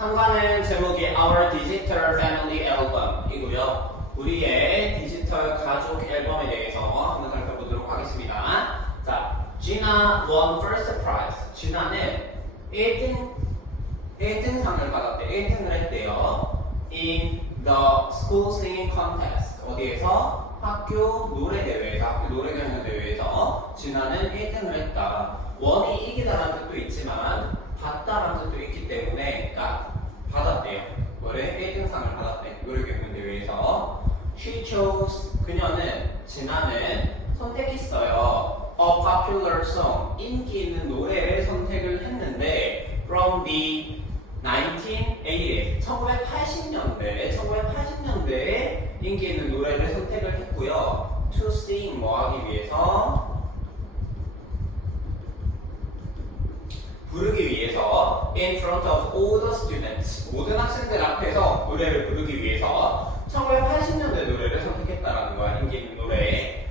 3과는 제목이 Our Digital Family Album 이고요. 우리의 디지털 가족 앨범에 대해서 한번 살펴보도록 하겠습니다. 자, Gina won first prize. Gina는 1등상을 받았대. 1등을 했대요. In the school singing contest. 어디에서? 학교 노래 대회에서, 학교 노래 경연 대회에서 Gina는 1등을 했다. 원이 이기다라는 뜻도 있지만 받다라는 뜻도 있기 때문에 받았대요. 뭐래? 1등상을 받았대. 노래 경연 대회에서. She chose. 그녀는 Gina는 선택했어요. A popular song. 인기 있는 노래를 선택을 했는데 from the 1980s. 1980년대에 인기 있는 노래를 선택을 했고요. To sing. 뭐 하기 위해서? 부르기 위해서 in front of all the students 모든 학생들 앞에서 노래를 부르기 위해서 1980년대 노래를 선택했다라는 거야. 인기 있는 노래.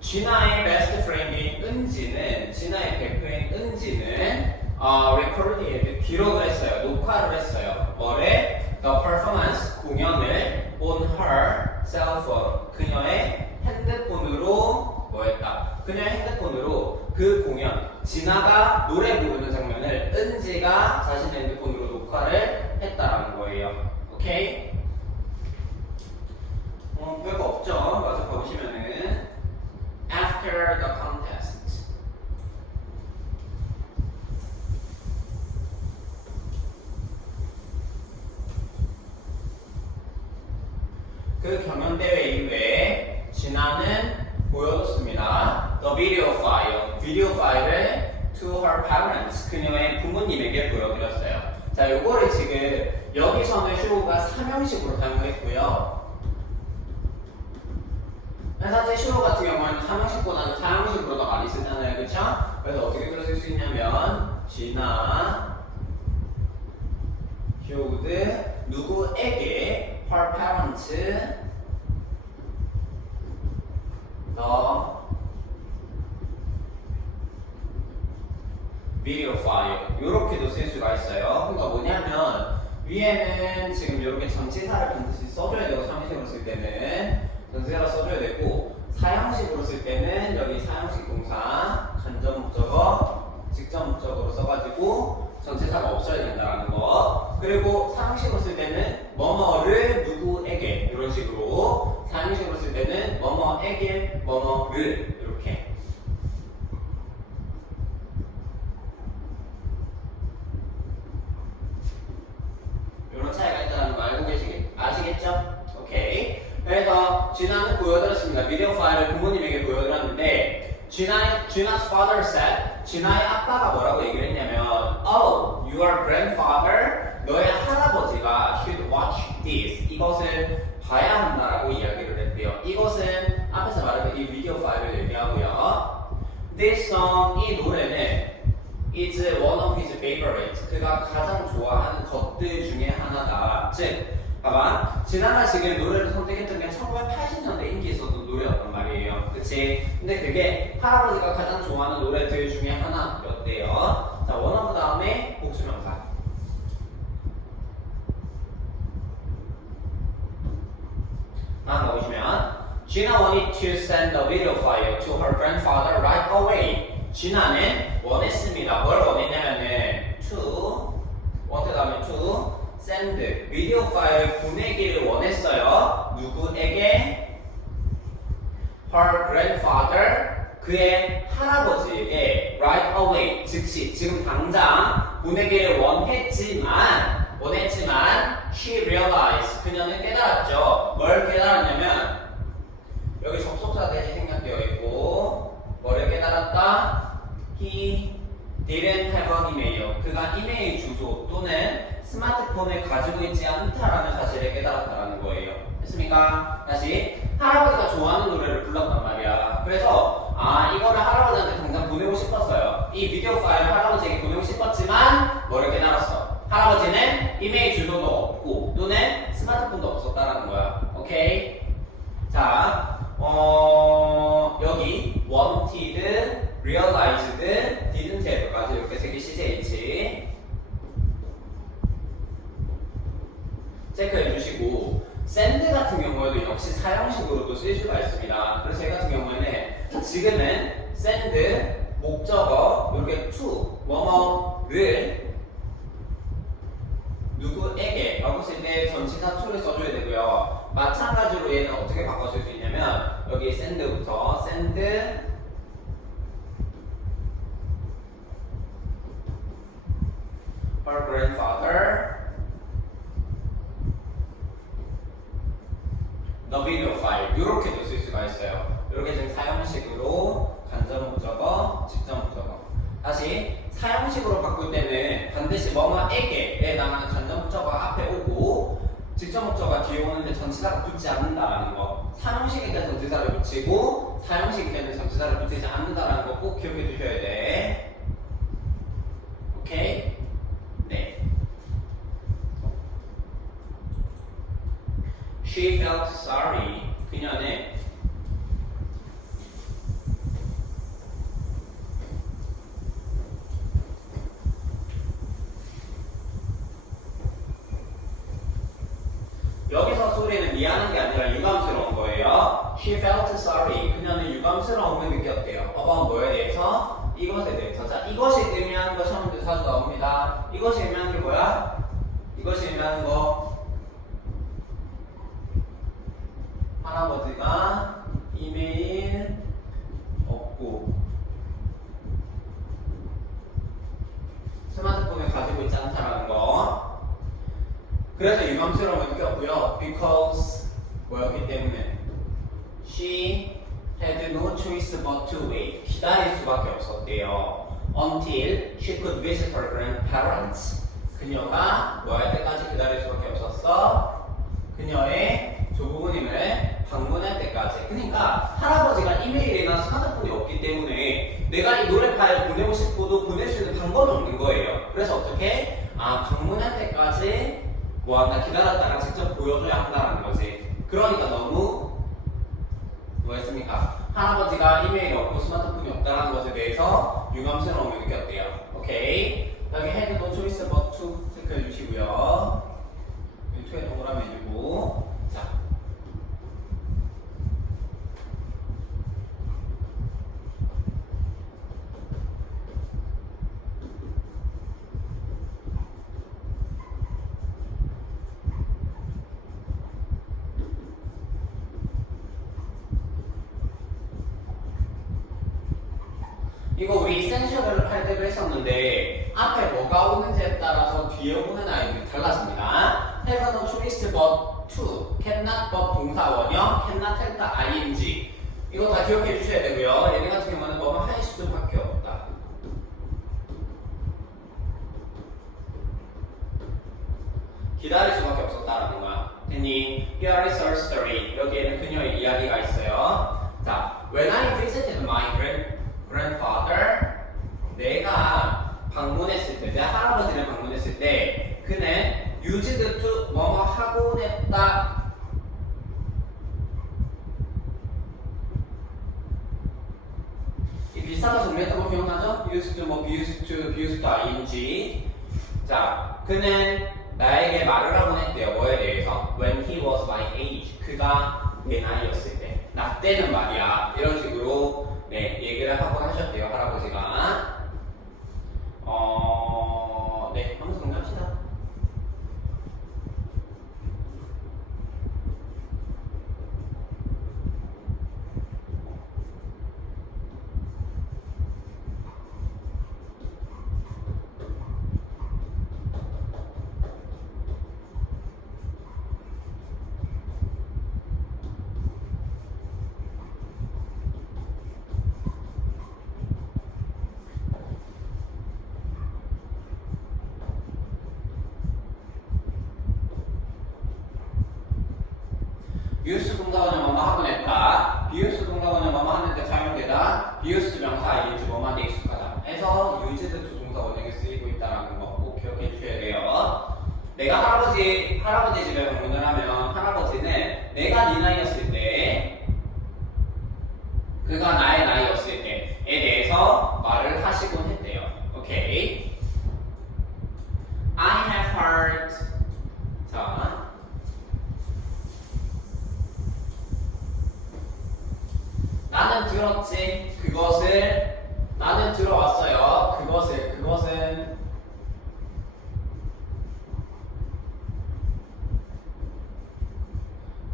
Gina의 best friend인 은지는 Gina의 베프인 은지는 recorded 기록을 했어요. 녹화를 했어요. 뭐래? The performance 공연을 on her cell phone 그녀의 핸드폰으로 뭐했다? 그녀의 핸드폰으로 그 공연 지나가 노래 부르는 장면을 은지가 자신의 핸드폰으로 녹화를 했다라는 거예요. 오케이? 별거 없죠? 맞아 보시면은 After the contest 그 경연대회 이후에 진아는 보여줬습니다. The video file, 비디오 파일을 to her parents, 그녀의 부모님에게 보여드렸어요. 자, 요거를 지금 여기서는 쇼가 삼형식으로 사용했고요. 사실 쇼 같은 경우에는 삼형식보다는 사형식으로 더 많이 쓰잖아요, 그쵸? 그래서 어떻게 쓸 수 있냐면 진아 showed 누구에게 her parents the video file 이렇게도 쓸 수가 있어요. 그러니까 뭐냐면 위에는 지금 이렇게 전치사를 반드시 써줘야 되고 삼형식으로 쓸 때는 전치사를 써줘야 되고 사형식으로 쓸 때는 여기 사형식 동사 간접 목적어 직접 목적어로 써가지고 전치사가 없어야 된다는 거. 그리고 사형식으로 쓸 때는 뭐뭐를 누구에게 이런 식으로 사형식으로 쓸 때는 뭐뭐에게 뭐뭐를 이렇게. 이런 차이가 있다는 거 알고 아시겠죠? 오케이. 그래서 진아는 보여드렸습니다. 비디오 파일을 부모님에게 보여드렸는데 Gina's father said 진아의 아빠가 뭐라고 얘기를 했냐면 Oh, your grandfather 너의 할아버지가 should watch this 이것을 봐야 한다라고 이야기를 했대요. 이것은 앞에서 말했던 이 비디오 파일을 얘기하고요. This song, 이 노래는 is one of his favorites. 그가 가장 좋아하는 것들 중에 하나다. 즉, 봐봐. 진아가 지금 노래를 선택했던 게 1980년대 인기 있었던 노래였단 말이에요. 그치? 근데 그게 할아버지가 가장 좋아하는 노래들 중에 하나였대요. 자, one of 다음에 복수명사. 다음 보시면 Gina wanted to send the video file to her grandfather right away. 진아는 원했습니다. 뭘 원했냐면은 wanted 하면 to send 비디오 파일 보내기를 원했어요. 누구에게? her grandfather 그의 할아버지에게 right away 즉시 지금 당장 보내기를 원했지만 she realized 그녀는 깨달았죠. 뭘 깨달았냐면 여기 접속사 대신 생략되어 있고 뭐를 깨달았다? He didn't have an email. 그가 이메일 주소 또는 스마트폰을 가지고 있지 않다라는 사실을 깨달았다라는 거예요. 됐습니까? 다시 할아버지가 좋아하는 노래를 불렀단 말이야. 그래서 이거를 할아버지한테 당장 보내고 싶었어요. 이 비디오 파일을 할아버지에게 보내고 싶었지만 뭐를 깨달았어? 할아버지는 이메일 주소도 없고 또는 스마트폰도 없었다라는 거야. 오케이? 자, 여기 wanted, realized, didn't have까지 이렇게 세 개 CJH 경우에도 역시 사형식으로도 쓸 수가 있습니다. 그래서 이 같은 경우에는 지금은 send 목적어 이렇게 to 뭐뭐를 누구에게 라고 쓸 때 전치사 to를 써줘야 되고요. 마찬가지로 얘는 어떻게 바꿔 쓸 수 있냐면 여기 send부터 send her grandfather the video file 이렇게도 쓸 수가 있어요. 이렇게 지금 사형식으로 간접 목적어, 직접 목적어. 다시 사형식으로 바꿀 때는 반드시 뭐뭐에게에 해당하는 간접 목적어가 앞에 오고 직접 목적어가 뒤에 오는데 전치사가 붙지 않는다라는 거. 사형식일 때 전치사를 붙이고 사형식일 때는 전치사를 붙이지 않는다라는 거 꼭 기억해 두셔야 돼. 오케이? 네. She felt sorry. 그녀는 여기서 소리는 미안한 게 아니라 유감스러운 거예요. She felt sorry. 그녀는 유감스러움을 느꼈대요. about 뭐에 대해서? 이것에 대해서. 자, 이것이 의미하는 거 시험문제 자주 나옵니다. 이것이 의미하는 게 뭐야? 이것이 의미하는 거. 할아버지가 이메일 없고 스마트폰을 가지고 있지 않다라는 거. 그래서 유감스러움을 느꼈고요. Because 뭐였기 때문에 she had no choice but to wait. 기다릴 수밖에 없었대요. Until she could visit her grandparents. 그녀가 뭐 할 때까지 기다릴 수밖에 없었어? 그녀의 조부모님을 방문할 때까지. 그러니까 할아버지가 이메일이나 스마트폰이 없기 때문에 내가 이 노래 파일 보내고 싶어도 보낼 수 있는 방법이 없는 거예요. 그래서 어떻게? 방문할 때까지 뭐한다 기다렸다가 직접 보여줘야 한다는 거지. 그러니까 너무 뭐였습니까? 할아버지가 이메일이 없고 스마트폰이 없다는 것에 대해서 유감스러움을 느꼈대요. 오케이. 여기 had no choice but to 체크해 주시고요. 여기 2에 동그라미 해주고. 자. 이거 우리 이센셜을 할 때도 했었는데 앞에 뭐가 오는지에 따라서 뒤에 오는 아이들이 달라집니다. have no choice but to, cannot but 동사 원형, cannot help ing 이거 다 기억해 주셔야 되고요. 얘네 같은 경우는 뭐만 할 수밖에 없다. 기다릴 수밖에 없었다라는 거야. 됐니? Here is her story. 여기에는 그녀의 이야기가 있어요. 자, when I visited my grandfather, 내가 방문했을 때, 내 할아버지를 방문했을 때, 그는 used to 뭐뭐 하곤 했다. 이 비슷한 정리했던 거 기억나죠? used to 뭐 used to ing. 자, 그는 나에게 말을 하곤 했대요. 뭐에 대해서? When he was my age. 그가 내 나이였을 때. 나 때는 말이야. 이런 식으로 네, 얘기를 하곤 하셨대요, 할아버지가. 네, 한번 정리합시다. 비우스 동사원은 뭐뭐 하곤 했다. 비우스 동사원은 뭐뭐 하는데 사용되다. 비우스 명사 ing 뭐뭐한테 익숙하다. 해서 used to 동사 원형에 쓰이고 있다는 거 꼭 기억해 주셔야 돼요. 내가 할아버지 집에 방문을 하면 할아버지는 내가 네 나이였을 때, 그가 나의 나이였을 때에 대해서 말을 하시곤 했대요. 오케이. I have heard. 자. 들었지? 그것을 나는 들어왔어요. 그것은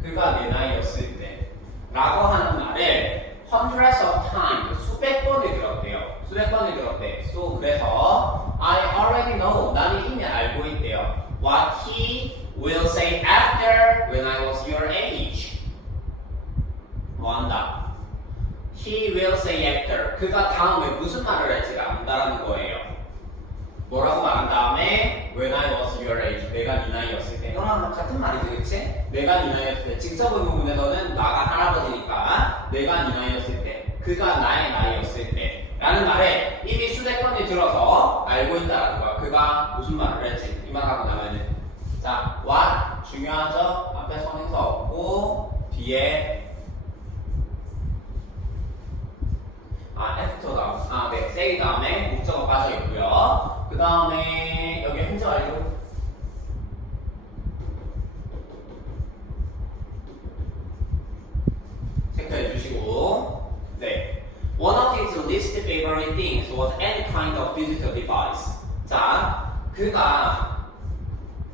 그가 내 나이였을 때 라고 하는 말을 hundreds of times 수백 번을 들었대요. 수백 번을 들었대. So 그래서 I already know 나는 이미 알고 있대요. What he will say after when I was your age. 뭐 한다? He will say after. 그가 다음에 무슨 말을 할지가 안다라는 거예요. 뭐라고 말한 다음에 when I was your age. 내가 네 나이였을 때. 너랑 같은 말이지, 그치? 내가 네 나이였을 때. 직접 의문문에서는 나가 할아버지니까 내가 네 나이였을 때. 그가 나의 나이였을 때. 라는 말에 이미 수백 번이 들어서 알고 있다라는 거야. 그가 무슨 말을 할지. 이 말하고 나면은. 자, what? 중요하죠? 앞에 선행사 없고 뒤에 after 다음, 네, say 다음에 목적어 빠져 있고요. 그 다음에 여기 현재 완료. 체크해 주시고, 네. One of his least favorite things was any kind of digital device. 자, 그가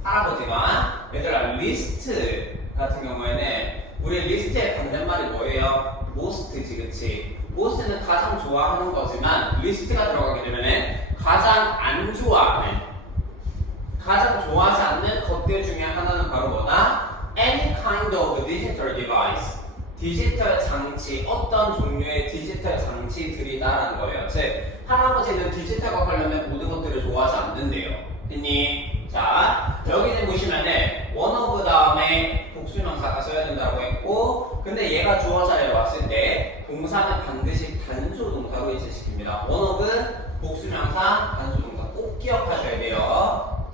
할아버지가 얘들아 리스트 같은 경우에는 우리 리스트의 반대말이 뭐예요? most지, 그치? most는 가장 좋아하는 거지만 리스트가 들어가게 되면은 가장 안 좋아하는, 가장 좋아하지 않는 것들 중에 하나는 바로 뭐다? Any kind of digital device. 디지털 장치, 어떤 종류의 디지털 장치들이다라는 거예요. 즉, 할아버지는 디지털과 관련된 모든 것들을 좋아하지 않는데요. 됐니? 자, 여기는 보시면은 one of 다음에 복수명사가 써야 된다고 했고, 근데 얘가 주어 자리에 왔을 때 동사는 반드시 단수 동사로 이체시킵니다. one of 복수명사, 단수 동사 꼭 기억하셔야 돼요.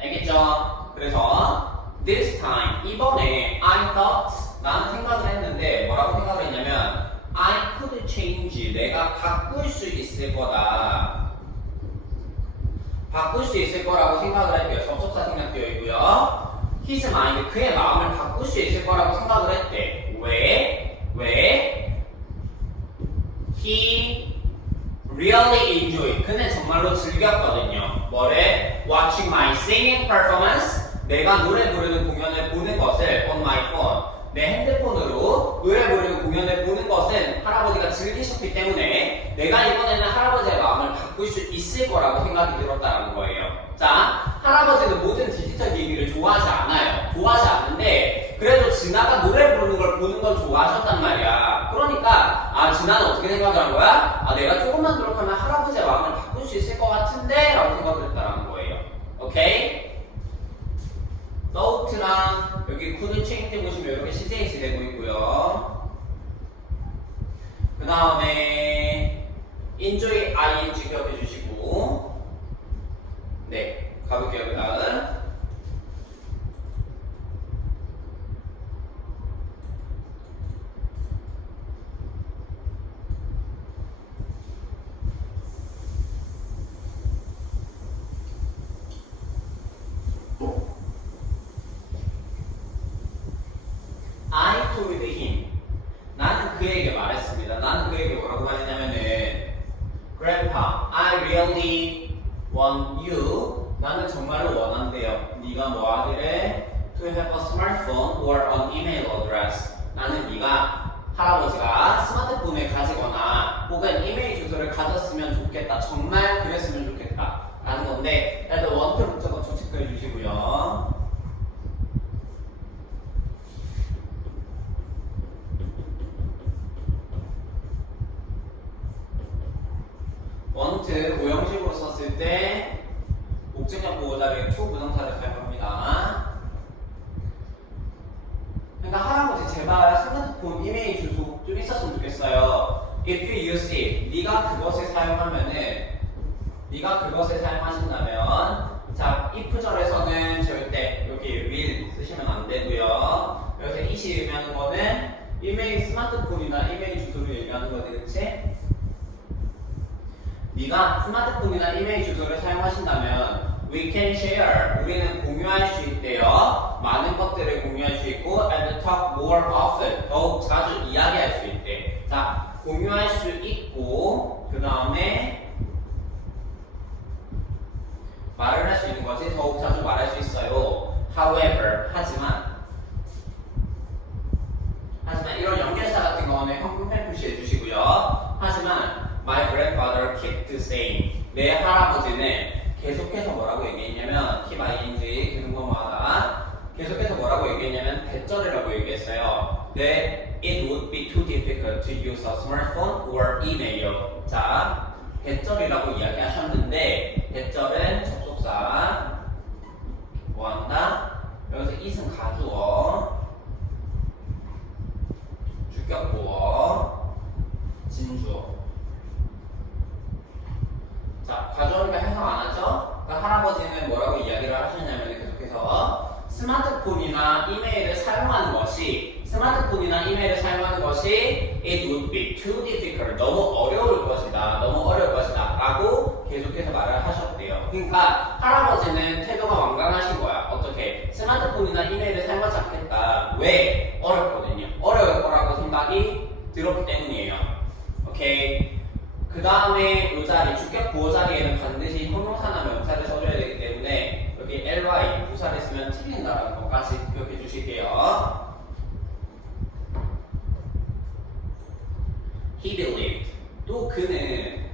알겠죠? 그래서 this time, 이번에 I thought, 나는 생각을 했는데 뭐라고 생각을 했냐면 I could change, 내가 바꿀 수 있을 거다. 바꿀 수 있을 거라고 생각을 했대요. 접속사 생략되어 있고요. His mind, 그의 마음을 바꿀 수 있을 거라고 생각을 했대. 왜? He really enjoyed, 그는 정말로 즐겼거든요. 뭐를? Watching my singing performance, 내가 노래 부르는 공연을 보는 것을 on my phone, 내 핸드폰으로 노래 부르는 공연을 보는 것은 할아버지가 즐기셨기 때문에 내가 이번에는 할아버지의 마음을 바꿀 수 있을 거라고 생각이 들었다는 거예요. 자, 할아버지는 모든 디지털 기기를 좋아하지 않아요. 좋아하지 않는데 그래도 진아가 노래 부르는 걸 보는 건 좋아하셨단 말이야. 그러니까 진아는 어떻게 생각을 한 거야? 내가 조금만 노력하면 할아버지의 마음을 바꿀 수 있을 것 같은데? 라고 생각을 했다는 거예요. 오케이? thought랑 여기 couldn't change 보시면 이렇게 CJC 되고 있고요. 그 다음에 enjoy ing 기억해 주시고, 네, 가볼게요. 그 다음 I told him. 나는 그에게 말했습니다. 나는 그에게 뭐라고 말했냐면은 Grandpa, I really want you. 나는 정말로 원한대요. 네가 뭐 하기를 to have a smartphone or an email address. 나는 네가 할아버지가 스마트폰을 가지거나 혹은 이메일 주소를 가졌으면 좋겠다. 정말 그랬으면 좋겠다. 라는 건데 일단 원투 목적어 좀 체크해 주시고요. 원트 고형식으로 썼을 때 목적격 보호자를 to 부정사를 사용합니다. 그러니까 할아버지 제발 스마트폰 이메일 주소 좀 있었으면 좋겠어요. If you use it, 네가 그것을 사용하신다면 자, if절에서는 절대 여기 will 쓰시면 안 되고요. 여기서 it이 의미하는 거는 이메일 스마트폰이나 이메일 주소를 얘기하는 거지, 그치? 네가 스마트폰이나 이메일 주소를 사용하신다면 We can share. 우리는 공유할 수 있대요. 많은 것들을 공유할 수 있고 and talk more often. 더욱 자주 이야기할 수 있대. 자, 공유할 수 있고 그 다음에 말을 할 수 있는 것이 더욱 자주 말할 수 있어요. However, 하지만 이런 연결사 같은 거는 형용사 표시해 주시고요. 하지만 my grandfather kept the same. 내 할아버지는 계속해서 뭐라고 얘기했냐면 keep ing 계속 넘어가다 계속해서 뭐라고 얘기했냐면 대절이라고 얘기했어요. That it would be too difficult to use a smartphone or email. 자, 대절이라고 이야기하셨는데 대절은 접속사 뭐한다? 여기서 is은 가주어 주격보어 진주어. 자, 가져오니까 해석 안 하죠? 그러니까 할아버지는 뭐라고 이야기를 하시냐면 계속해서 스마트폰이나 이메일을 사용하는 것이 it would be too difficult. 너무 어려울 것이다 라고 계속해서 말을 하셨대요. 그러니까 할아버지는 태도가 완강하신 거야. 어떻게? 스마트폰이나 이메일을 사용하지 않겠다. 왜? 어렵거든요. 어려울 거라고 생각이 들었기 때문이에요. 오케이. 그 다음에 이 자리, 주격 부호 자리에는 반드시 형용사나 명사를 써줘야 되기 때문에 여기 ly, 부사를 쓰면 틀린다라는 것까지 기억해 주실게요. He believed. 또 그는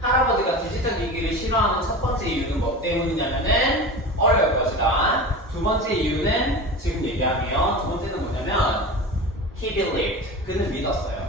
할아버지가 디지털 기기를 싫어하는 첫 번째 이유는 뭐 때문이냐면은 어려울 것이다. 두 번째 이유는 지금 얘기하면 두 번째는 뭐냐면 he believed. 그는 믿었어요.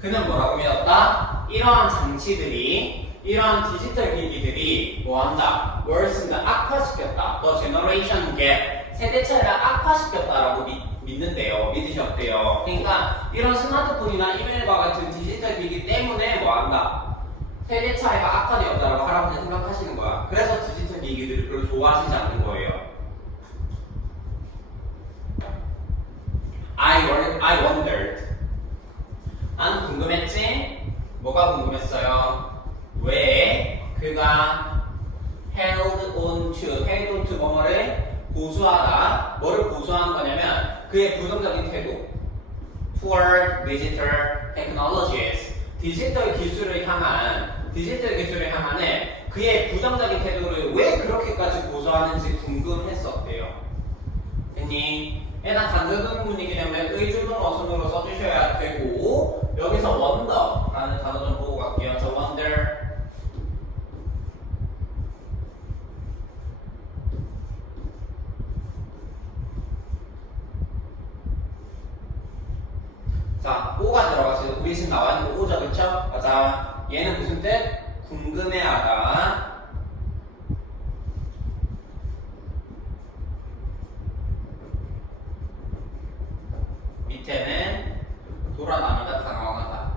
그는 뭐라고 믿었다? 이러한 장치들이, 이러한 디지털 기기들이 뭐한다? 월슨을 악화시켰다. The generation gap, 세대 차이를 악화시켰다라고 믿으셨대요. 그러니까 이런 스마트폰이나 이메일과 같은 디지털 기기 때문에 뭐한다? 세대 차이가 악화되었다라고 할아버지 생각하시는 거야. 그래서 디지털 기기들을 별로 좋아하시지 않는 거예요. I wondered. 나는 궁금했지? 뭐가 궁금했어요? 왜 그가 held on to 뭐뭐를 고수하다. 뭐를 고수하는 거냐면 그의 부정적인 태도 toward digital technologies. 디지털 기술을 향하는 그의 부정적인 태도를 왜 그렇게까지 고수하는지 궁금했었대요. 됐니? 해당 간접동문이기 때문에 의주동 어순으로 써주셔야 되고 여기서 wonder라는 단어 좀 보고 갈게요. 저 wonder 자, 오가 들어갔어요. 우리 지금 나와 있는 거 오죠, 그쵸? 자, 얘는 무슨 뜻? 궁금해하다. 밑에는 돌아다니다, 당황하다.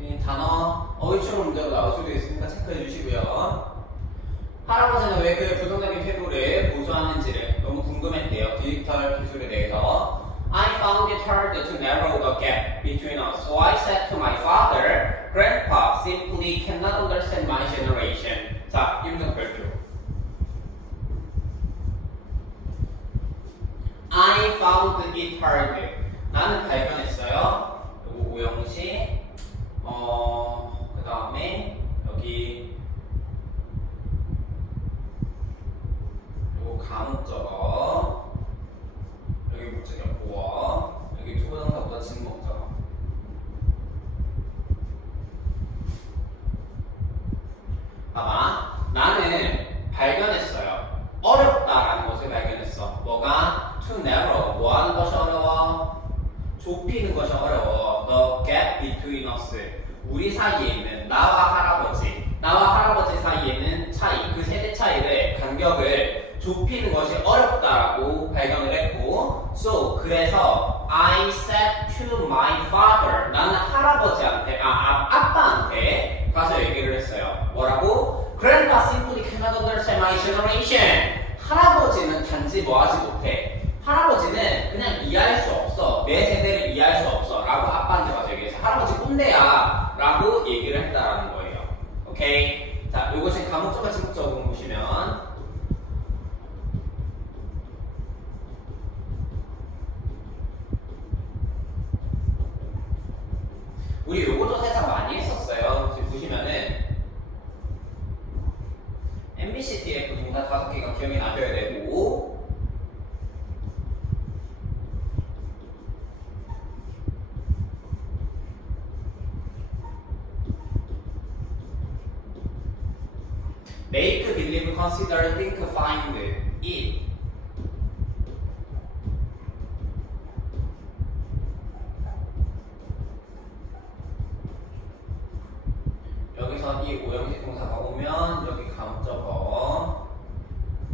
이 단어 어휘처럼 문제가 나올 수도 있으니까 체크해 주시고요. 할아버지는 왜 그의 부정적인 태도를 고수하는지를 너무 궁금했대요. 디지털 기술에 대해서. I found it hard to narrow the gap between us, so I said to my father, Grandpa simply cannot understand my generation. 자, 임정 별표. I found it hard. 나는 발견했어요. 요거 오형식. 그 다음에 여기 요거 가목적어. 여기 목적격 보어. 여기 투부정사보다 직목적어. 봐봐. 나는 발견했어요. 어렵다라는 것을 발견했어. 뭐가? To narrow. 뭐 하는 것이 어려워? 좁히는 것이 어려워. The gap between us. 우리 사이에 있는 나와 할아버지 사이에 있는 차이, 그 세대 차이를 간격을 좁히는 것이 어렵다라고 발견을 했고, so 그래서 I said to my father. 나는 할아버지한테, 아빠한테 가서 얘기를 했어요. 뭐라고? Grandpa simply generation. 할아버지는 단지 뭐하지 못해. 할아버지는 그냥 이해할 수 없어. 내 세대를 이해할 수 없어. 라고 아빠한테 와서 얘기해서 할아버지 꼰대야. 라고 얘기를 했다라는 거예요. 오케이? 자, 요거 지금 감옥적과 지목적으로 보시면 우리 요것도 살짝 많이 했었어요. 지금 보시면은 MBCTF 동사 5개가 기억이 나셔야 되고 make, believe, consider, think, find, it. 여기서 이 오형식 동사가 오면 여기 감적어,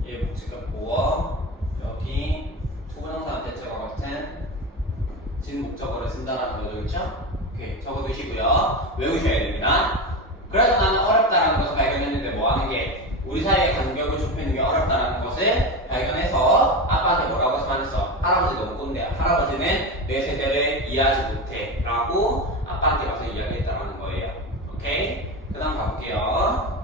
얘 목적격 보어, 여기 투부정사나 대체과 같은 진 목적어를 쓴다라는 거죠, 그렇죠? 오케이, 적어두시고요. 외우셔야 됩니다. 그래서 나는 어렵다라는 것을 발견했는데 뭐 하는 게 우리 사이의 간격을 좁히는 게 어렵다라는 것을 발견해서 아빠한테 뭐라고 말했어? 할아버지 너무 꼰대야. 할아버지는 내 세대를 이해하지 못해. 라고 아빠한테 가서 이야기했다라는 거예요. 오케이? 그 다음 가볼게요.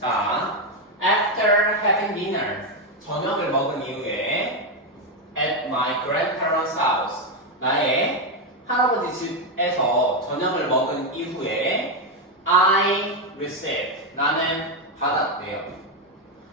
자, after having dinner, 저녁을 먹은 이후에 at my grandparents' house, 나의 할아버지 집에서 저녁을 먹은 이후에 I received, 나는 받았대요.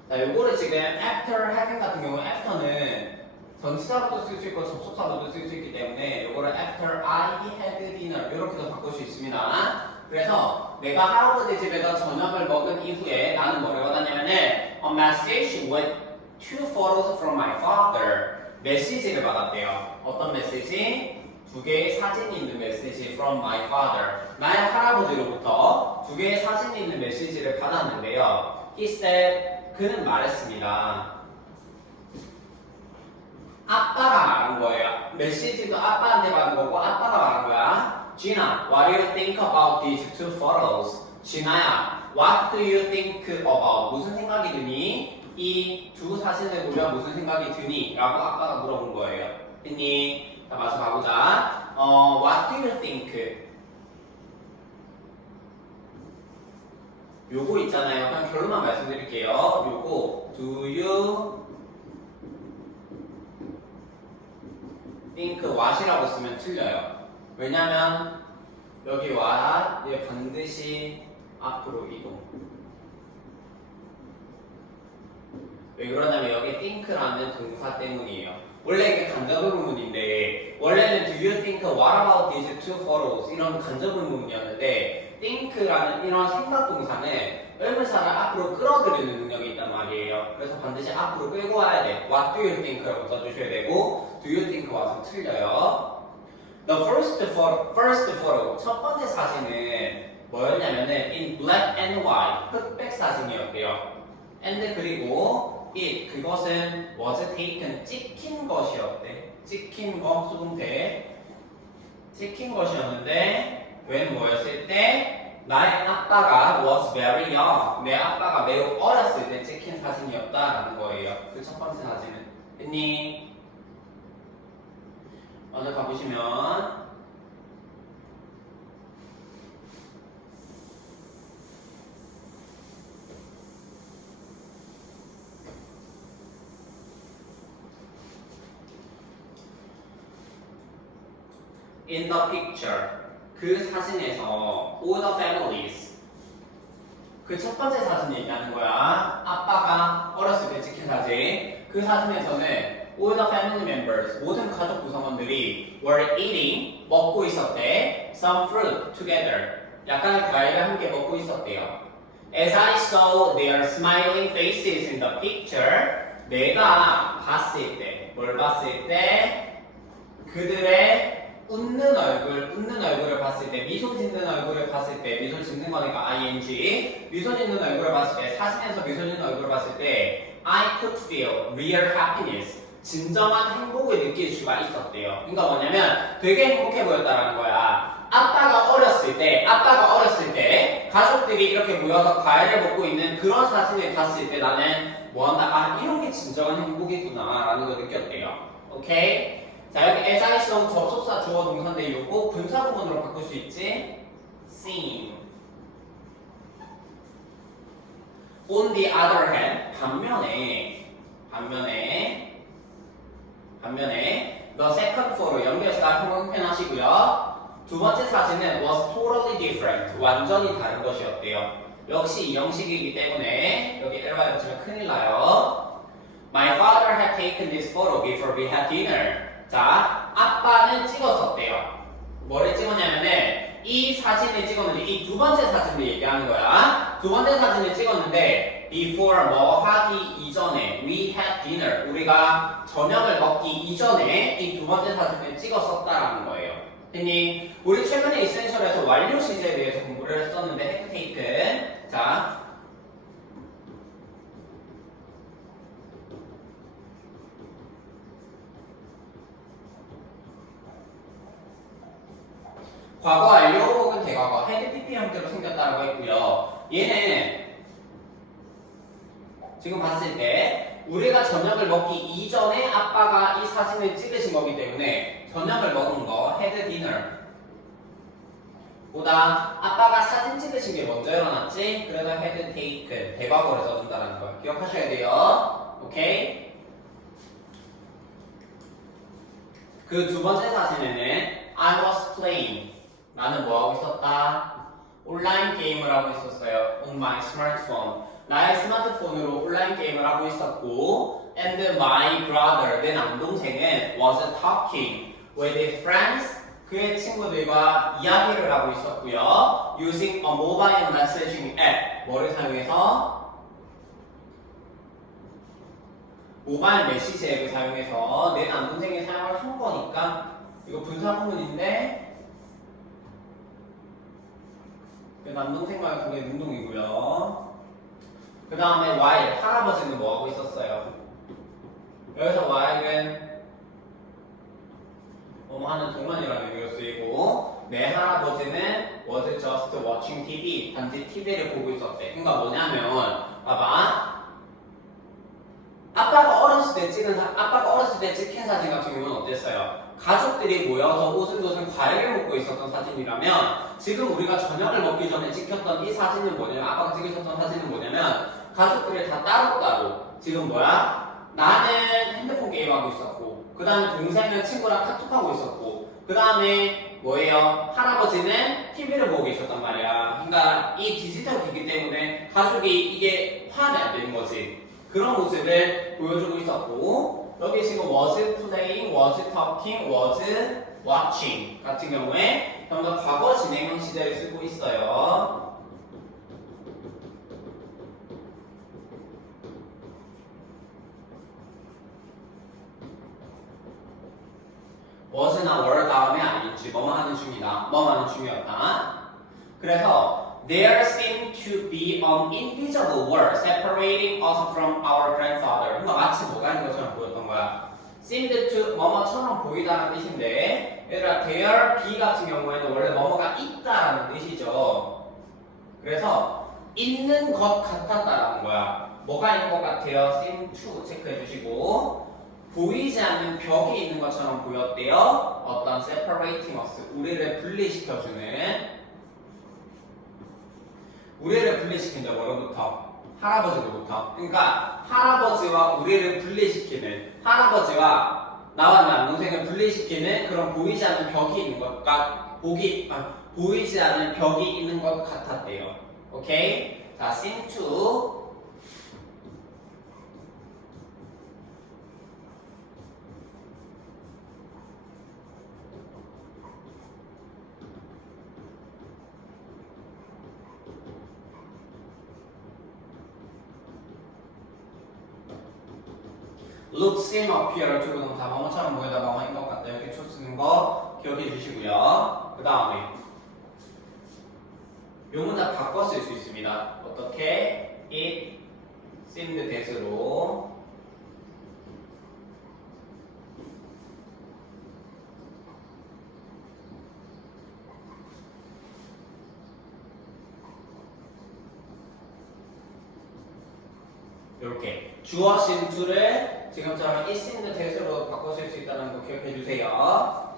자, 요거를 지금 after having 같은 경우 after는 전치사로도 쓸 수 있고 접속사로도 쓸 수 있기 때문에 요거를 after I had dinner 이렇게도 바꿀 수 있습니다. 그래서 내가 할아버지 집에서 저녁을 먹은 이후에 나는 뭐를 받았냐면은 a message with 2 photos from my father, 메시지를 받았대요. 어떤 메시지? 2개의 사진이 있는 메시지 from my father, 나의 할아버지로부터 2개의 사진이 있는 메시지를 받았는데요. He said, 그는 말했습니다. 아빠가 말한 거예요. 메시지도 아빠한테 받은 거고 아빠가 말한 거야. Gina, what do you think about these 2 photos? 진아야, what do you think about? 무슨 생각이 드니? 이 2 사진을 보면 무슨 생각이 드니? 라고 아빠가 물어본 거예요. 했니? 자, 마저 가보자. What do you think? 요거 있잖아요. 그냥 결론만 말씀드릴게요. 요거 do you think what이라고 쓰면 틀려요. 왜냐면 여기 what 얘 반드시 앞으로 이동. 왜 그러냐면 여기 think라는 동사 때문이에요. 원래 이게 간접의문문인데 원래는 do you think what about these 2 photos 이런 간접의문문이었는데 think라는 이런 생각 동사는 의문사를 앞으로 끌어들이는 능력이 있단 말이에요. 그래서 반드시 앞으로 끌고 와야 돼. What do you think라고 써주셔야 되고 do you think what은 틀려요. The first photo 첫 번째 사진은 뭐였냐면은 in black and white 흑백 사진이었대요. and 그리고 it 그것은 was taken 찍힌 것이었대. 찍힌 거 수동태 찍힌 것이었는데 when 뭐였을 때 나의 아빠가 was very young 내 아빠가 매우 어렸을 때 찍힌 사진이었다라는 거예요. 그 첫 번째 사진은 했니? 먼저 가보시면 in the picture 그 사진에서 all the families 그 첫 번째 사진 얘기하는 거야. 아빠가 어렸을 때 찍힌 사진. 그 사진에서는 all the family members 모든 가족 구성원들이 were eating 먹고 있었대. some fruit together 약간의 과일을 함께 먹고 있었대요. as I saw their smiling faces in the picture 내가 봤을 때 뭘 봤을 때 그들의 웃는 얼굴을 봤을 때, 미소 짓는 얼굴을 봤을 때, 미소 짓는 거니까 ing, 미소 짓는 얼굴을 봤을 때, 사진에서 미소 짓는 얼굴을 봤을 때, I could feel real happiness. 진정한 행복을 느낄 수가 있었대요. 그러니까 뭐냐면 되게 행복해 보였다라는 거야. 아빠가 어렸을 때 가족들이 이렇게 모여서 과일을 먹고 있는 그런 사진을 봤을 때 나는 뭐 한다? 아, 이런 게 진정한 행복이구나 라는 걸 느꼈대요. 오케이? 자, 여기 애자이성 접속사 주어 동사인데 이거 분사구문으로 바꿀 수 있지? seem. On the other hand, 반면에 the second photo 연결사 형용편하시고요. 두 번째 사진은 was totally different. 완전히 다른 것이었대요. 역시 이 형식이기 때문에 여기 에러가 붙이면 큰일 나요. My father had taken this photo before we had dinner. 자, 아빠는 찍었었대요. 뭐를 찍었냐면은 이 사진을 찍었는데 이 두 번째 사진을 얘기하는 거야. 두 번째 사진을 찍었는데 before 뭐 하기 이전에 we had dinner. 우리가 저녁을 먹기 이전에 이 두 번째 사진을 찍었었다라는 거예요. 했니? 우리 최근에 이센셜에서 완료 시제에 대해서 공부를 했었는데 had taken. 자, 과거 완료 혹은 대과거 had PP 형태로 생겼다라고 했고요. 얘는 지금 봤을 때 우리가 저녁을 먹기 이전에 아빠가 이 사진을 찍으신 거기 때문에 저녁을 먹은 거 had dinner 보다 아빠가 사진 찍으신 게 먼저 일어났지? 그래서 had taken 대과거를 써준다는 거 기억하셔야 돼요. 오케이? 그 두 번째 사진에는 I was playing 나는 뭐하고 있었다? 온라인 게임을 하고 있었어요. On my smartphone. 나의 스마트폰으로 온라인 게임을 하고 있었고 and my brother, 내 남동생은 was talking with his friends. 그의 친구들과 이야기를 하고 있었고요. using a mobile messaging app. 뭐를 사용해서? 모바일 메시지 앱을 사용해서 내 남동생이 사용을 한 거니까 이거 분사구문인데 남동생과의 그게 능동이고요. 그 다음에 while 할아버지는 뭐 하고 있었어요? 여기서 while은 뭐뭐 하는 동안이라는 의미로 쓰이고 내 할아버지는 was just watching TV 단지 TV를 보고 있었대. 그러니까 뭐냐면 봐봐. 아빠가 어렸을 때 찍힌 사진 같은 경우는 어땠어요? 가족들이 모여서 오순도순 과일을 먹고 있었던 사진이라면 지금 우리가 저녁을 먹기 전에 찍혔던 이 사진은 뭐냐면 아빠가 찍으셨던 사진은 뭐냐면 가족들이 다 따로따로 지금 뭐야? 나는 핸드폰 게임하고 있었고 그 다음에 동생은 친구랑 카톡하고 있었고 그 다음에 뭐예요? 할아버지는 TV를 보고 계셨단 말이야. 그러니까 이 디지털 기기 때문에 가족이 이게 화합이 안 되는 거지. 그런 모습을 보여주고 있었고 여기 지금 was playing, was talking, was watching 같은 경우에 전부 다 과거 진행형 시제를 쓰고 있어요. was나 were 다음에 아닌지 뭐뭐 하는 중이다, 뭐뭐 하는 중이었다. 그래서 There seemed to be an invisible wall separating us from our grandfather. 그러니까 마치 뭐가 있는 것처럼 보였던 거야. Seemed to 뭐뭐처럼 보이다는 뜻인데 얘들아 there be 같은 경우에는 원래 뭐뭐가 있다라는 뜻이죠. 그래서 있는 것 같았다라는 거야. 뭐가 있는 것 같아요? seem to 체크해 주시고 보이지 않는 벽이 있는 것처럼 보였대요. 어떤 separating us 우리를 분리시켜주는 우리를 분리시킨다. 뭐로부터? 할아버지로부터. 그러니까 할아버지와 우리를 분리시키는 할아버지와 나와 남동생을 분리시키는 그런 보이지 않는 벽이 있는 것과 보이지 않는 벽이 있는 것 같았대요. 오케이? 자, seem to look, seem, appear을 두고 동사 뭐뭐처럼 보이다 뭐뭐인 것 같다 이렇게 초 쓰는 거 기억해 주시고요. 그 다음에 요 문장 바꿔 쓸 수 있습니다. 어떻게? It seemed that으로 이렇게 주어 심투를 지금처럼 is in the 대수로 바꿔줄 수 있다는 거 기억해 주세요.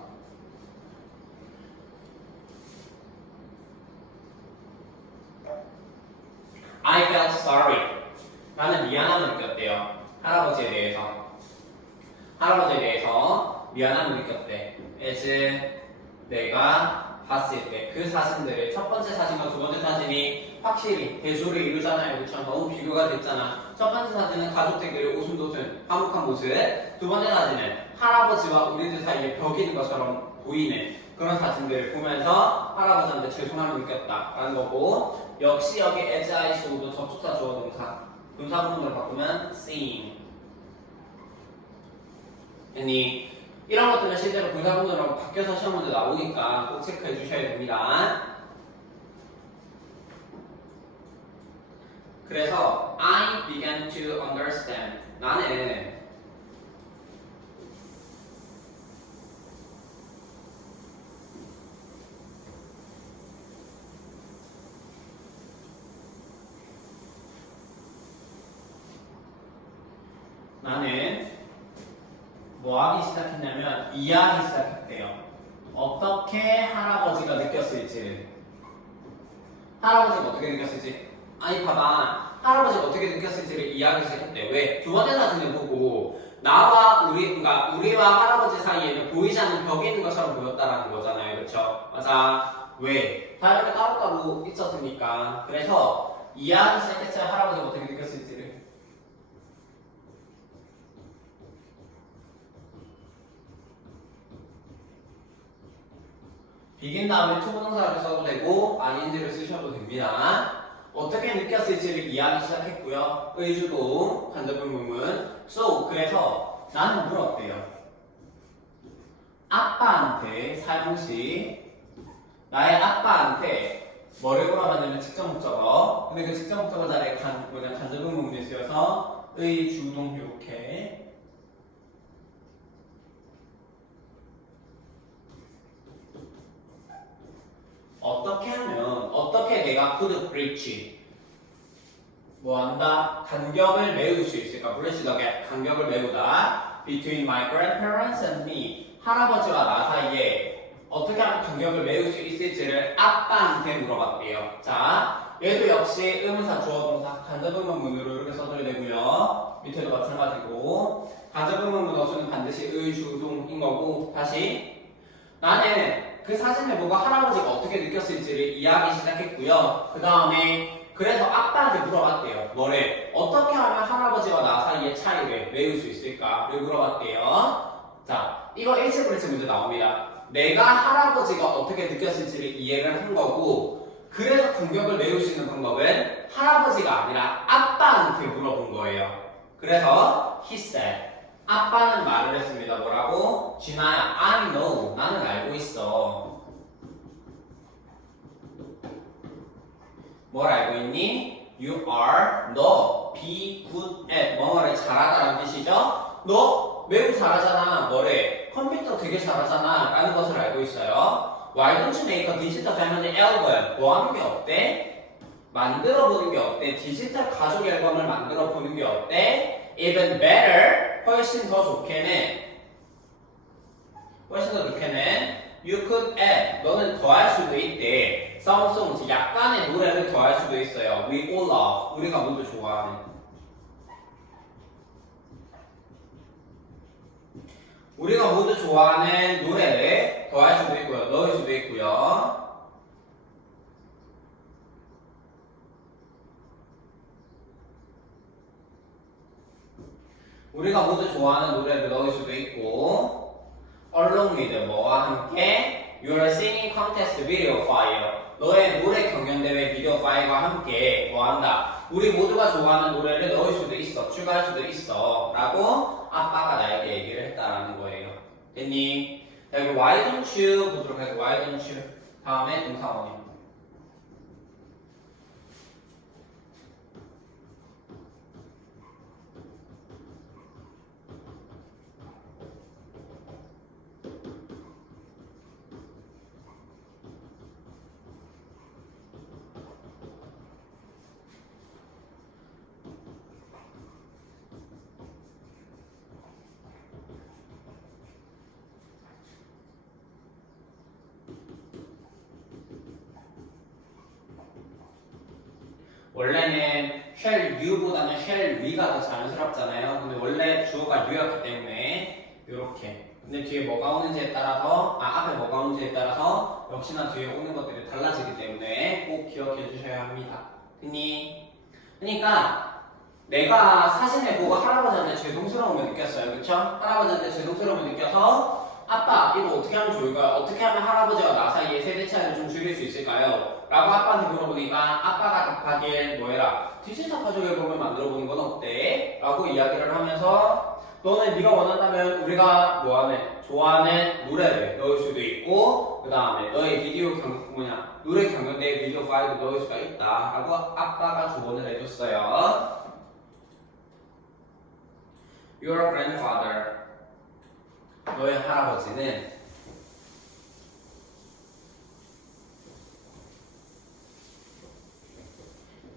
I felt sorry. 나는 미안함을 느꼈대요. 할아버지에 대해서 미안함을 느꼈대. as 내가 봤을 때 그 사진들을 첫 번째 사진과 두 번째 사진이 확실히 대조를 이루잖아요. 그렇죠? 너무 비교가 됐잖아. 첫 번째 사진은 가족들끼리 오순도순 화목한 모습, 두 번째 사진은 할아버지와 우리들 사이에 벽이 있는 것처럼 보이는 그런 사진들을 보면서 할아버지한테 죄송함을 느꼈다라는 거고, 역시 여기 as I show도 접속사 주어 동사 분사 부분으로 바꾸면 seeing. 아니 이런 것들은 실제로 분사 부분으로 바뀌어서 시험 문제 나오니까 꼭 체크해 주셔야 됩니다. 그래서 I began to understand. 나는 뭐 하기 시작했냐면 이해하기 시작했대요. 어떻게 할아버지가 느꼈을지. 할아버지가 어떻게 느꼈을지. 아니 봐봐, 할아버지가 어떻게 느꼈을지를 이해하기 시작했대. 왜? 두 번째 사진을 보고 나와 그러니까 우리와 할아버지 사이에는 보이지 않는 벽이 있는 것처럼 보였다라는 거잖아요. 그렇죠? 맞아. 왜? 다 이렇게 따로따로 있었으니까. 그래서 이해하기 시작했어요. 할아버지가 어떻게 느꼈을지를. 비긴 다음에 투부동사를 써도 되고 ing를 쓰셔도 됩니다. 어떻게 느꼈을지를 이해하기 시작했고요. 의주동, 간접분문문. So, 그래서 나는 물었대요. 아빠한테 사용시 나의 아빠한테 뭐를 물어봤냐면 직접 목적어. 근데 그 직접 목적어 자리에 간접분문문이 쓰여서 의주동 이렇게. 어떻게 하면, 어떻게 내가 could bridge 뭐 한다? 간격을 메울 수 있을까? bridge the gap, 간격을 메우다 between my grandparents and me, 할아버지와 나 사이에 어떻게 하면 간격을 메울 수 있을지를 아빠한테 물어봤대요. 자, 얘도 역시 의문사, 주어, 동사, 간접의문문으로 이렇게 써줘야 되고요. 밑에도 마찬가지고 간접의문문 어수는 반드시 의, 주, 동인 거고. 다시 나는 그 사진을 보고 할아버지가 어떻게 느꼈을지를 이해하기 시작했고요. 그 다음에 그래서 아빠한테 물어봤대요. 뭐래? 어떻게 하면 할아버지와 나 사이의 차이를 메울 수 있을까를 물어봤대요. 자, 이거 1차 브레스 문제 나옵니다. 내가 할아버지가 어떻게 느꼈을지를 이해를 한 거고, 그래서 간격을 메울 수 있는 방법은 할아버지가 아니라 아빠한테 물어본 거예요. 그래서 he said. 아빠는 말을 했습니다. 뭐라고? 진아야, I know. 나는 알고 있어. 뭘 알고 있니? You are, 너, be good at. 뭐를 잘하다라는 뜻이죠? 너 매우 잘하잖아. 뭐래? 컴퓨터 되게 잘하잖아. 라는 것을 알고 있어요. Why don't you make a digital family album? 뭐 하는 게 어때? 만들어 보는 게 어때? 디지털 가족 앨범을 만들어 보는 게 어때? Even better. 훨씬 더 좋게는 you could add, 너는 더할 수도 있대. some songs, 약간의 노래를 더할 수도 있어요. we all love, 우리가 모두 좋아하는. 우리가 모두 좋아하는 노래를 더할 수도 있고요. 넣을 수도 있고요. 우리가 모두 좋아하는 노래를 넣을 수도 있고, along with 뭐와 함께 your singing contest video file, 너의 노래 경연대회 비디오 파일과 함께 뭐한다? 우리 모두가 좋아하는 노래를 넣을 수도 있어, 추가할 수도 있어 라고 아빠가 나에게 얘기를 했다라는 거예요. 됐니? 자, 여기 why don't you 보도록 할게요. why don't you 다음에 동사원이요. 원래는 shall you보다는 shall we가 더 자연스럽잖아요. 근데 원래 주어가 you였기 때문에 이렇게. 근데 뒤에 뭐가 오는지에 따라서 앞에 뭐가 오는지에 따라서 역시나 뒤에 오는 것들이 달라지기 때문에 꼭 기억해 주셔야 합니다. 그러니까 내가 사진을 보고 할아버지한테 죄송스러움을 느꼈어요. 그쵸? 할아버지한테 죄송스러움을 느껴서 아빠 이거 어떻게 하면 좋을까요? 어떻게 하면 할아버지와 나 사이의 세대 차이를 좀 줄일 수 있을까요? 라고 아빠한테 물어보니까 아빠가 답하길 뭐해라 디지털 가족 앨범을 만들어보는 건 어때? 라고 이야기를 하면서 너는 네가 원한다면 우리가 좋아하는 노래를 넣을 수도 있고 그 다음에 너의 노래 경연대회 비디오 파일도 넣을 수가 있다 라고 아빠가 조언을 해줬어요. Your grandfather, 너의 할아버지는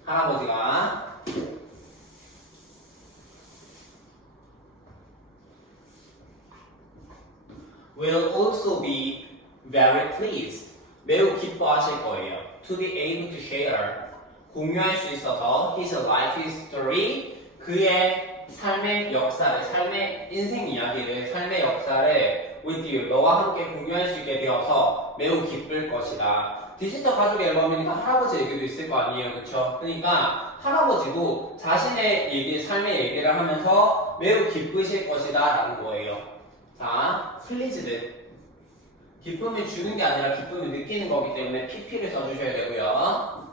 할아버지가 will also be very pleased, 매우 기뻐하실 거예요. To be able to share, 공유할 수 있어서 his life history, 그의 삶의 역사를, 삶의 인생 이야기를, 삶의 역사를 with you, 너와 함께 공유할 수 있게 되어서 매우 기쁠 것이다. 디지털 가족 앨범이니까 할아버지 얘기도 있을 거 아니에요, 그쵸? 그러니까 할아버지도 자신의 얘기, 삶의 얘기를 하면서 매우 기쁘실 것이다 라는 거예요. 자, please는 기쁨을 주는 게 아니라 기쁨을 느끼는 거기 때문에 pp를 써주셔야 되고요.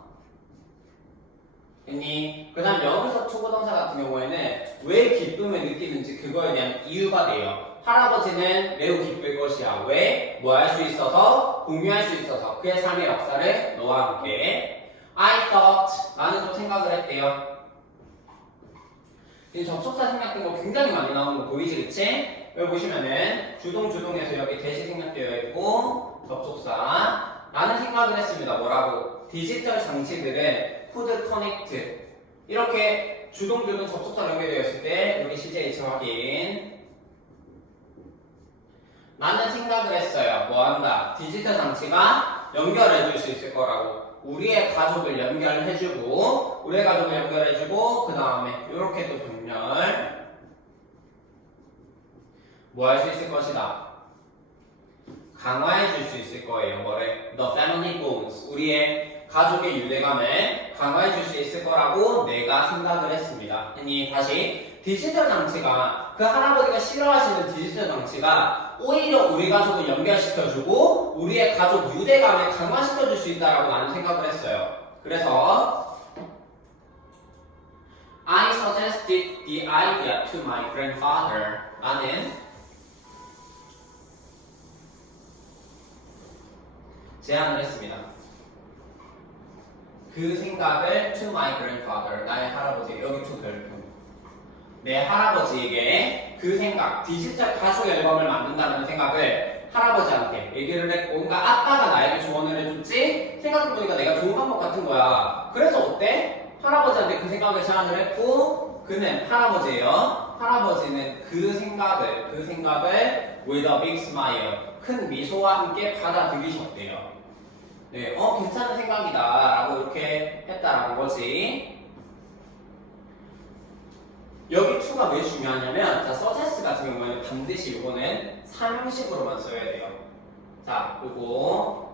그 다음 여기서 투부동사 같은 경우에는 왜 기쁨을 느끼는지 그거에 대한 이유가 돼요. 할아버지는 매우 기쁠 것이야. 왜? 뭐 할 수 있어서? 공유할 수 있어서. 그의 삶의 역사를 너와 함께. I thought, 나는 좀 생각을 했대요. 이 접속사 생략된 거 굉장히 많이 나오는 거 보이지, 그치? 여기 보시면은 주동에서 여기 대시 생략되어 있고 접속사. 나는 생각을 했습니다. 뭐라고? 디지털 장치들은 could connect. 이렇게 주동 접속사 연결되어 있을 때 여기 실제 이체 확인. 나는 생각을 했어요. 뭐 한다? 디지털 장치가 연결해 줄 수 있을 거라고. 우리의 가족을 연결해주고, 우리의 가족을 연결해주고, 그 다음에 이렇게 또 병렬. 뭐 할 수 있을 것이다? 강화해 줄 수 있을 거예요. 뭐래? The family bonds. 우리의 가족의 유대감을 강화해 줄 수 있을 거라고 내가 생각을 했습니다. 다시. 디지털 장치가 그 할아버지가 싫어하시는 디지털 장치가 오히려 우리 가족을 연결시켜주고 우리의 가족 유대감을 강화시켜줄 수 있다라고 나는 생각을 했어요. 그래서 I suggested the idea to my grandfather. 나는 제안을 했습니다. 그 생각을 to my grandfather, 나의 할아버지, 여기 to 별표. 내 할아버지에게 그 생각, 디지털 가족 앨범을 만든다는 생각을 할아버지한테 얘기를 했고, 그러니까 아빠가 나에게 조언을 해줬지, 생각해보니까 내가 좋은 방법 같은 거야. 그래서 어때? 할아버지한테 그 생각을 제안을 했고, 그는 할아버지예요. 할아버지는 그 생각을 with a big smile, 큰 미소와 함께 받아들이셨대요. 네, 괜찮은 생각이다 라고 이렇게 했다라는 거지. 여기 to가 왜 중요하냐면, 자, suggest 같은 경우에는 반드시 이거는 사명식으로만 써야 돼요. 자, 요거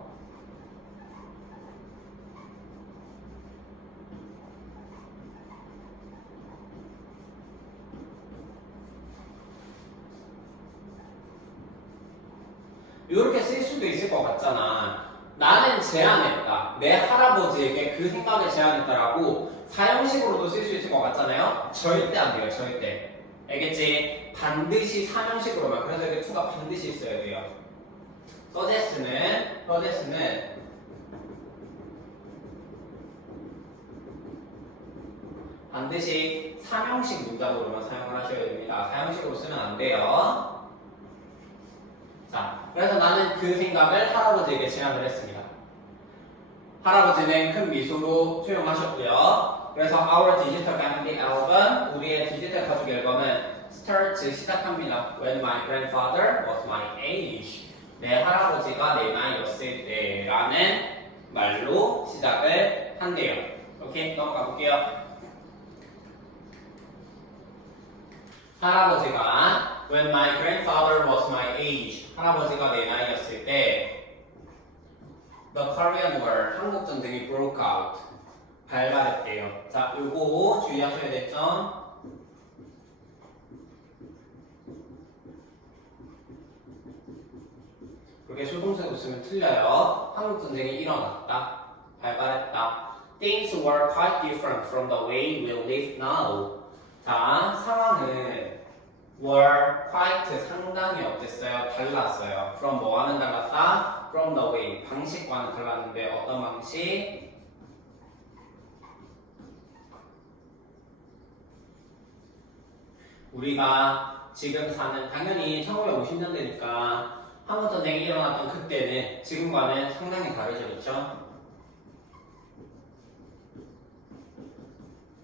이렇게 쓸 수도 있을 것 같잖아. 나는 제안했다. 내 할아버지에게 그 생각을 제안했다라고 사형식으로도 쓸 수 있을 것 같잖아요. 절대 안 돼요. 절대. 알겠지? 반드시 사명식으로만. 그래서 여기 to가 반드시 있어야 돼요. suggest는 반드시 사명식 문장으로만 사용을 하셔야 됩니다. 사형식으로 쓰면 안 돼요. 자, 그래서 나는 그 생각을 할아버지에게 제안을 했습니다. 할아버지는 큰 미소로 수용하셨고요. 그래서 our digital family album, 우리의 디지털 가족 앨범은 starts 시작합니다. When my grandfather was my age, 내 할아버지가 내 나이였을 때라는 말로 시작을 한대요. 오케이, 넘어가 볼게요. 할아버지가 When my grandfather was my age, 할아버지가 내 나이였을 때 The Korean War, 한국 전쟁이 broke out, 발발했대요. 자, 요거 주의하셔야 될 점. 그게 수동태로 쓰면 틀려요. 한국 전쟁이 일어났다, 발발했다. Things were quite different from the way we live now. 자, 상황은 were quite 상당히 어땠어요? 달랐어요. From 뭐와는 달랐다? From the way, 방식과는 달랐는데 어떤 방식? 우리가 지금 사는, 당연히 1950년대니까 한국전쟁이 일어났던 그때는 지금과는 상당히 다르죠, 그렇죠?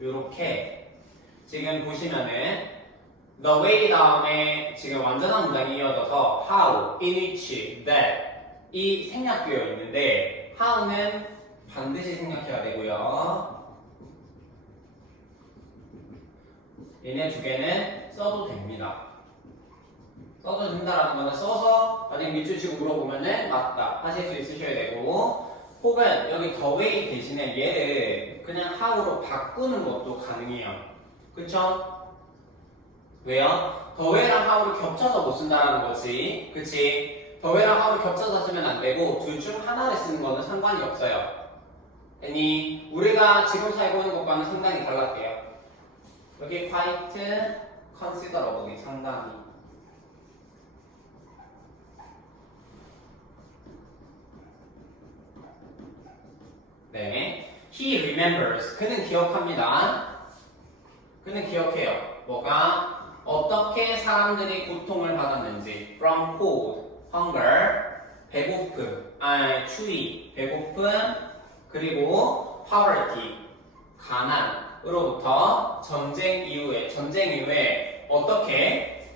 요렇게 지금 보시면은 the way 다음에 지금 완전한 문장이 이어져서 how, in which, that 이 생략되어 있는데 how는 반드시 생략해야 되고요. 얘네 두 개는 써도 됩니다. 써도 된다라는 거는 써서 만약 밑줄 치고 물어보면은 맞다 하실 수 있으셔야 되고, 혹은 여기 the way 대신에 얘를 그냥 how로 바꾸는 것도 가능해요. 그쵸? 왜요? the way랑 how를 겹쳐서 못 쓴다라는 거지. 그치? the way랑 how를 겹쳐서 쓰면 안 되고 둘 중 하나를 쓰는 거는 상관이 없어요. 아니 우리가 지금 살고 있는 것과는 상당히 달랐대요. 여기 quite considerably, 상당히. 네, he remembers, 그는 기억합니다. 그는 기억해요. 뭐가? 어떻게 사람들이 고통을 받았는지. From cold, hunger, 배고픔, 추위, 배고픔, 그리고 poverty, 가난으로부터 전쟁 이후에 어떻게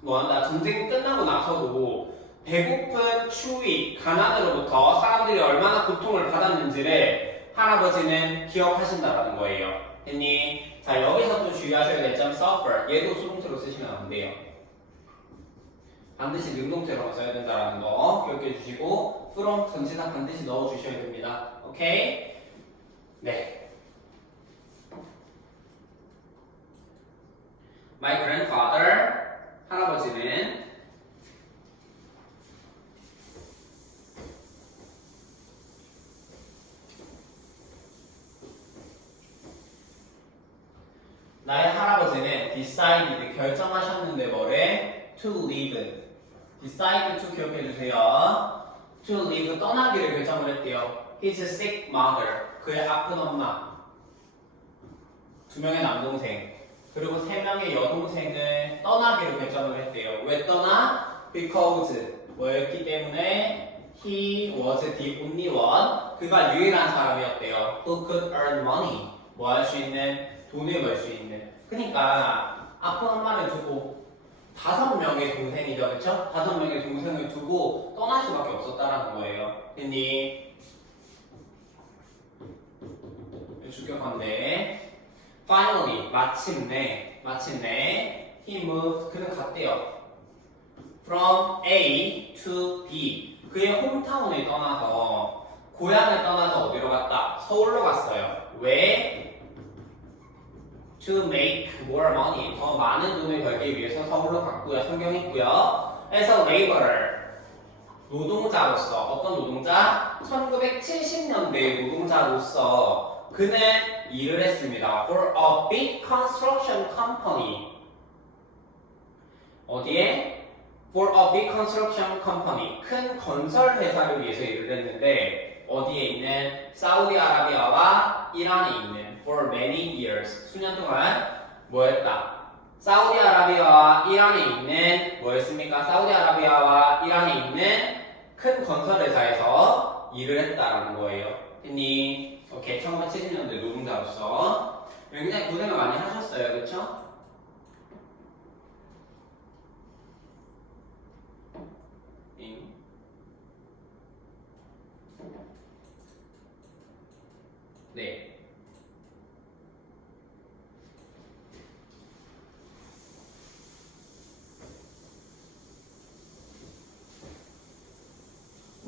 뭐한다? 전쟁이 끝나고 나서도 배고픈, 추위, 가난으로부터 사람들이 얼마나 고통을 받았는지를 할아버지는 기억하신다라는 거예요. 했니? 자, 여기서 또 주의하셔야 될 점 suffer. 얘도 수동태로 쓰시면 안 돼요. 반드시 능동태로 써야 된다는 거 기억해 주시고 from 전치사 반드시 넣어 주셔야 됩니다. 오케이? 네. My grandfather, 할아버지는 나의 할아버지는 decided, 결정하셨는데 뭐래? To live. decide to 기억해주세요. To live, 떠나기를 결정을 했대요. His sick mother, 그의 아픈 엄마. 2명의 남동생, 그리고 3명의 여동생을 떠나기로 결정을 했대요. 왜 떠나? Because, 뭐였기 때문에 he was the only one, 그가 유일한 사람이었대요. Who could earn money, 뭐 할 수 있는? 돈을 벌 수 있는. 그러니까 아픈 엄마를 두고 5명의 동생이죠, 그렇죠? 5명의 동생을 두고 떠날 수밖에 없었다라는 거예요. 했니? 주격한데 finally, 마침내 he moved, 그는 갔대요. From A to B, 그의 홈타운을 떠나서, 고향을 떠나서 어디로 갔다? 서울로 갔어요. 왜? To make more money, 더 많은 돈을 벌기 위해서 서울로 갔고요. 성경했고요. as a laborer, 노동자로서. 어떤 노동자? 1970년대 노동자로서 그는 일을 했습니다. For a big construction company. 어디에? For a big construction company. 큰 건설 회사를 위해서 일을 했는데 어디에 있는? 사우디아라비아와 이란에 있는. For many years. 수년 동안 뭐 했다? 사우디아라비아와 이란에 있는 뭐였습니까? 사우디아라비아와 이란에 있는 큰 건설 회사에서 일을 했다라는 거예요. 했니? 오케이, 1970년대 노동자로서 굉장히 고생을 많이 하셨어요, 그렇죠? 네.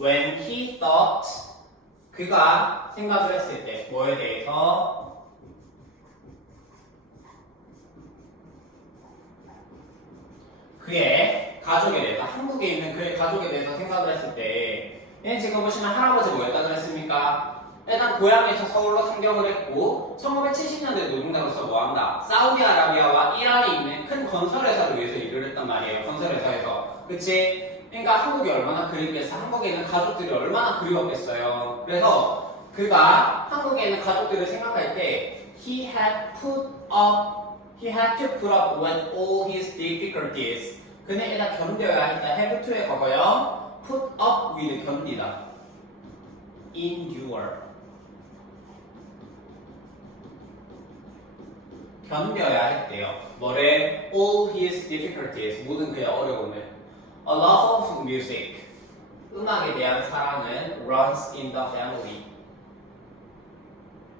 when he thought 그가 생각을 했을 때 뭐에 대해서 그의 가족에 대해서 한국에 있는 그의 가족에 대해서 생각을 했을 때 얘는 지금 보시면 할아버지 뭐였다 그랬습니까? 일단 고향에서 서울로 상경을 했고 1970년대 노동자로서 뭐한다? 사우디아라비아와 이란에 있는 큰 건설회사를 위해서 일을 했단 말이에요. 건설회사에서. 그치? 그러니까 한국이 얼마나 그립겠어. 한국에 있는 가족들이 얼마나 그리웠겠어요. 그래서 그가 한국에 있는 가족들을 생각할 때 he had to put up with all his difficulties. 그는 일단 견뎌야 했다. have to의 과거요. put up with 견디다. endure. 견뎌야 했대요. 뭐래? all his difficulties. 모든 그의 어려움을. A love of music. 음악에 대한 사랑은 runs in the family.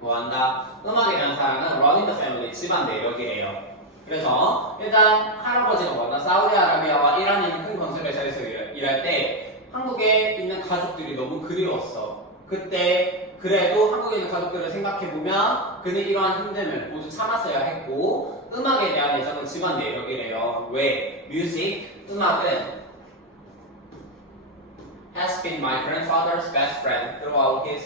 뭐한다? 음악에 대한 사랑은 run in the family. 집안 내력이래요. 그래서 일단 할아버지가 뭐한다? 사우디아라비아와 이란에 있는 큰 건설회사에서 일할 때 한국에 있는 가족들이 너무 그리웠어. 그때 그래도 한국에 있는 가족들을 생각해보면 그는 이러한 힘듦을 모두 참았어야 했고 음악에 대한 애정은 집안 내력이래요. 왜? music, 음악은 has been my grandfather's best friend throughout his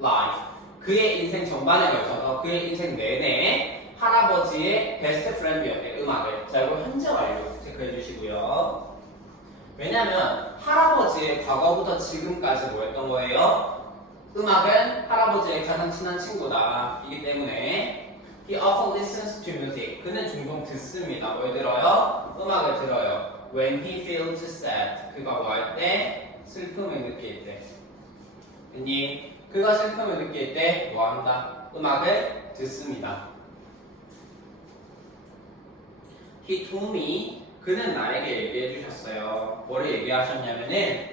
life. 그의 인생 전반에 걸쳐서 그의 인생 내내 할아버지의 베스트 프렌드였대. 음악을. 자, 이거 현재 완료 체크해 주시고요. 왜냐면 할아버지의 과거부터 지금까지 뭐였던 거예요? 음악은 할아버지의 가장 친한 친구다. 이기 때문에 he often listens to music. 그는 종종 듣습니다. 뭘 들어요? 음악을 들어요. When he feels sad. 그가 뭐 할 때? 슬픔을 느낄 때. 아니, 그가 슬픔을 느낄 때 뭐 한다? 음악을 듣습니다. He told me. 그는 나에게 얘기해 주셨어요. 뭐를 얘기하셨냐면은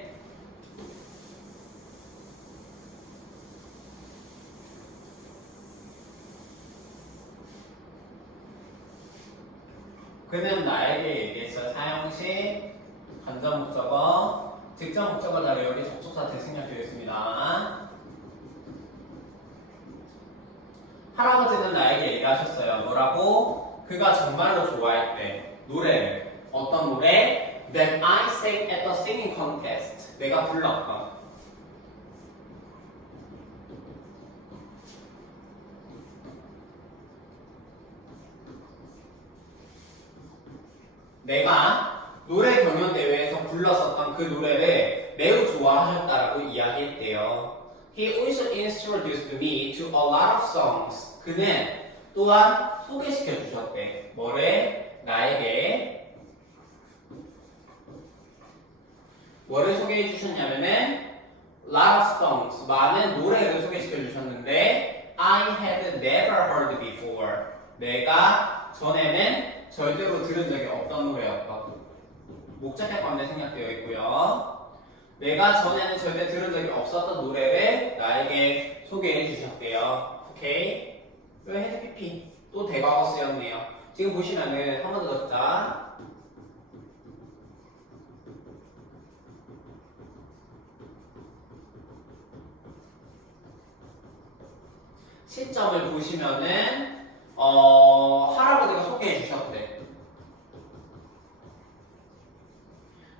그는 나에게 얘기했어. 사용시, 간접 목적어, 직접 목적어 자리 여기 접속사 대생략되어 있습니다. 할아버지는 나에게 얘기하셨어요. 뭐라고? 그가 정말로 좋아했대. 노래를. 어떤 노래? That I sang at the singing contest. 내가 불렀던. 내가 노래 경연 대회에서 불렀었던 그 노래를 매우 좋아하셨다라고 이야기했대요. He also introduced me to a lot of songs. 그는 또한 소개시켜 주셨대. 뭐래? 나에게 뭐를 소개해 주셨냐면은 lot of songs. 많은 노래를 소개시켜 주셨는데 I had never heard before. 내가 전에는 절대로 들은 적이 없던 노래였다. 목적격 관대 생략되어 있고요. 내가 전에는 절대 들은 적이 없었던 노래를 나에게 소개해 주셨대요. 오케이? 왜 헤드 PP? 또 대과거 쓰였네요. 지금 보시면은 한 번 더 적자. 시점을 보시면은 할아버지가 소개해 주셨대.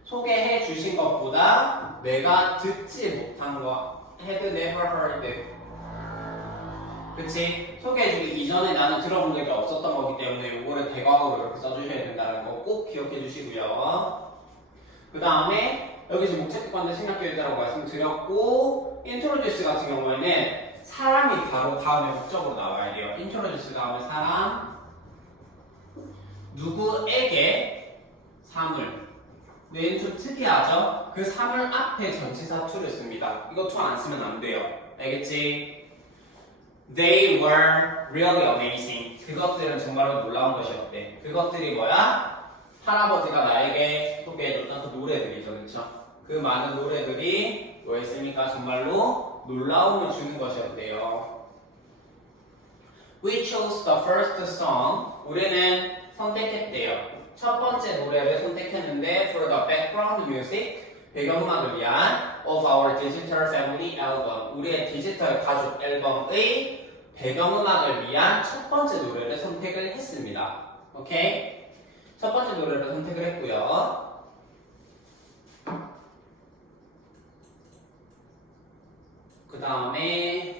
소개해 주신 것보다 내가 듣지 못한 거 had never heard. 그치? 소개해 주기 이전에 나는 들어본 적이 없었던 거기 때문에 이거를 대과거로 이렇게 써주셔야 된다는 거 꼭 기억해 주시고요. 그 다음에 여기 지금 목적격 관대 생략되어 있다고 말씀드렸고 introduce 같은 경우에는 사람이 바로 다음에 목적으로 나와야 돼요. introduce 다음에 사람, 누구에게 사물. 네, 좀 특이하죠? 그 사물 앞에 전치사 to를 씁니다. 이거 to 안 쓰면 안 돼요. 알겠지? They were really amazing. 그것들은 정말로 놀라운 것이었대. 그것들이 뭐야? 할아버지가 나에게 소개해줬던 그 노래들이죠. 그쵸? 그 많은 노래들이 뭐였습니까? 정말로 놀라움을 주는 것이었대요. We chose the first song. 우리는 선택했대요. 첫 번째 노래를 선택했는데 for the background music, 배경음악을 위한 of our digital family album. 우리의 디지털 가족 앨범의 배경음악을 위한 첫 번째 노래를 선택을 했습니다. 오케이? 첫 번째 노래를 선택을 했고요. 그 다음에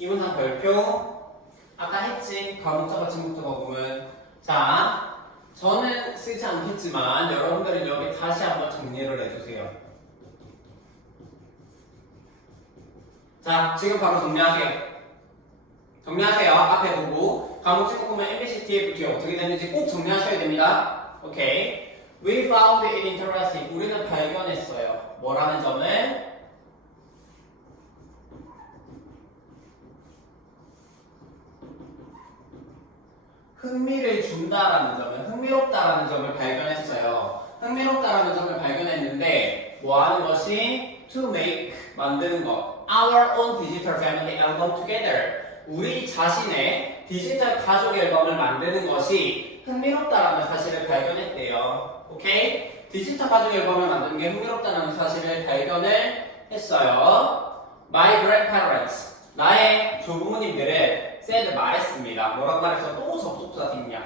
이문상 별표 아까 했지? 가목자가 진목자가 보면 자 저는 쓰지 않겠지만 여러분들은 여기 다시 한번 정리를 해주세요. 자 지금 바로 정리하세요. 정리하세요. 앞에 보고 가목 진목 보면 MBC, TFT 어떻게 됐는지 꼭 정리하셔야 됩니다. 오케이. We found it interesting. 우리는 발견했어요. 뭐라는 점을 흥미를 준다라는 점을 흥미롭다라는 점을 발견했어요. 흥미롭다라는 점을 발견했는데 뭐 하는 것이 to make 만드는 것 our own digital family album together 우리 자신의 디지털 가족 앨범을 만드는 것이 흥미롭다라는 사실을 발견했대요. 오케이? 디지털 가족 앨범을 만드는 게 흥미롭다는 사실을 발견을 했어요. My grandparents 나의 조부모님들은 said 말했습니다. 뭐라고 말했어? 또 접속사 뒷냐?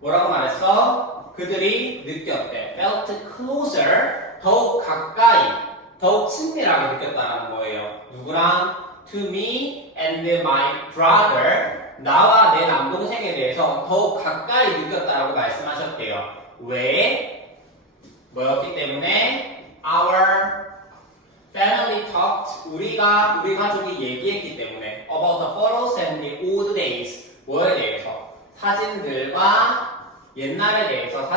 뭐라고 말했어? 그들이 느꼈대. felt closer 더욱 가까이, 더욱 친밀하게 느꼈다는 거예요. 누구랑? to me and my brother 나와 내 남동생에 대해서 더욱 가까이 느꼈다라고 말씀하셨대요. 왜? 뭐였기 때문에? Our family talked 우리 가족이 얘기했기 때문에 about the photos and the old days 뭐에 대해서 사진들과 옛날에 대해서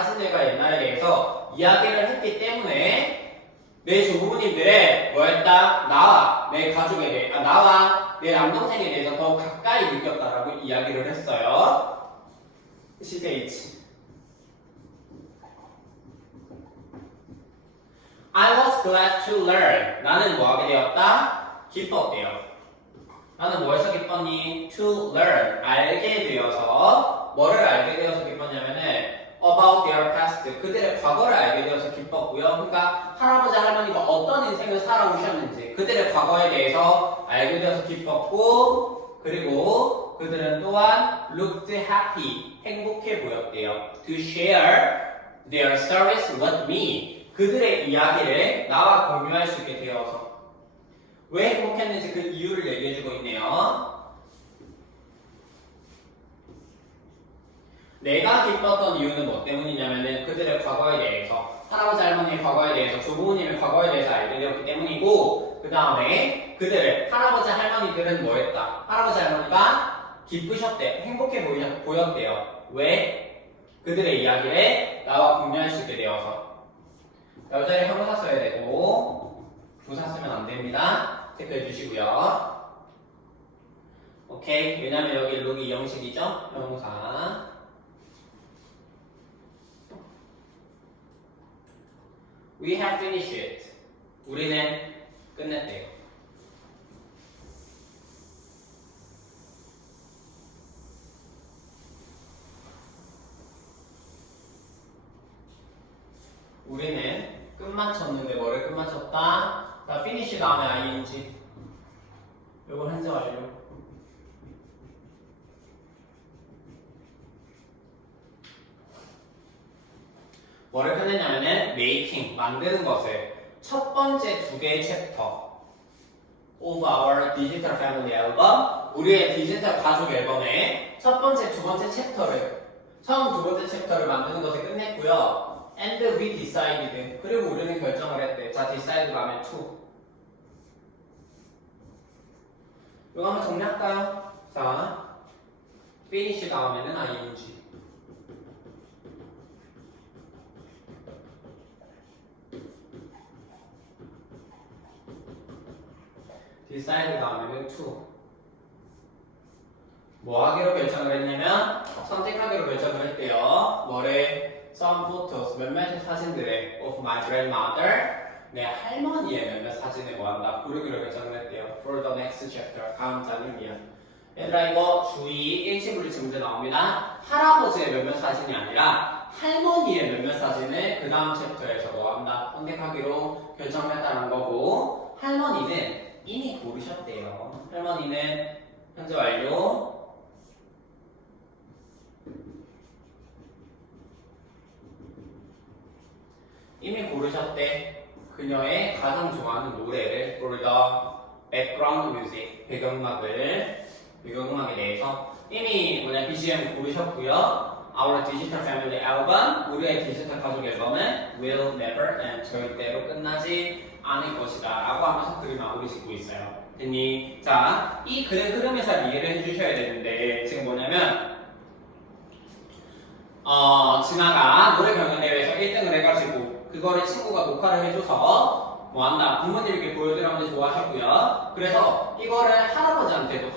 이야기를 했기 때문에 내 조부모님들의 뭐였다 나와 내 남동생에 대해서 더욱 가까이 느꼈다라고 이야기를 했어요. CH I was glad to learn. 나는 뭐 하게 되었다? 기뻤대요. 나는 뭐에서 기뻤니? To learn. 알게 되어서 뭐를 알게 되어서 기뻤냐면은 about their past. 그들의 과거를 알게 되어서 기뻤고요. 그러니까 할아버지 할머니가 어떤 인생을 살아오셨는지 그들의 과거에 대해서 알게 되어서 기뻤고 그리고 그들은 또한 looked happy. 행복해 보였대요. To share their stories with me. 그들의 이야기를 나와 공유할 수 있게 되어서 왜 행복했는지 그 이유를 얘기해주고 있네요. 내가 기뻤던 이유는 뭐 때문이냐면은 그들의 과거에 대해서 할아버지 할머니의 과거에 대해서 조부모님의 과거에 대해서 알게 되었기 때문이고 그 다음에 그들의 할아버지 할머니들은 뭐 했다? 할아버지 할머니가 기쁘셨대. 행복해 보였대요. 왜? 그들의 이야기를 나와 공유할 수 있게 되어서 여자리 형용사 써야 되고 부사 쓰면 안 됩니다. 체크해 주시고요. 오케이. 왜냐면 여기 룩이 형식이죠. 형용사. We have finished it. 우리는 끝냈대요. 우리는 끝마쳤는데 뭐를 끝마쳤다? 자, finish 다음에 ing. 요거 현재 완료. 뭐를 끝냈냐면은 making, 만드는 것을 첫 번째 두 개의 챕터 of our digital family album 우리의 디지털 가족 앨범의 첫 번째, 두 번째 챕터를 처음 두 번째 챕터를 만드는 것을 끝냈고요. And we decided. 그리고 우리는 결정을 했대. 자, decide 다음에 to. 이거 한번 정리할까요? 자, finish 다음에는 ing. decide 다음에는 to. 뭐 하기로 결정을 했냐면 선택하기로 결정을 했대요. 뭐래? some photos 몇몇 사진들의 of my grandmother 내 할머니의 몇몇 사진을 뭐한다 고르기로 결정을 했대요. For the next chapter 다음 장을 위한. 얘들아 이거 주의 일시불일치 문제 나옵니다. 할아버지의 몇몇 사진이 아니라 할머니의 몇몇 사진을 그 다음 챕터에서 뭐한다 선택하기로 결정했다는 거고 할머니는 이미 고르셨대요. 할머니는 현재 완료. 이미 고르셨대. 그녀의 가장 좋아하는 노래를 for the background music 배경음악에 대해서 이미 뭐냐 BGM 고르셨고요. Our digital family album 우리의 디지털 가족 앨범은 will never and 절대로 끝나지 않을 것이다 라고 하면서 글을 마무리 짓고 있어요. 됐니? 자, 이 글의 흐름을 잘 이해를 해주셔야 되는데 지금 뭐냐면 진아가 노래 경연대회에서 1등을 해가지고 그거를 친구가 녹화를 해줘서 뭐한다 부모님에게 보여드렸는데 좋아하셨고요. 그래서 이거를 할아버지한테도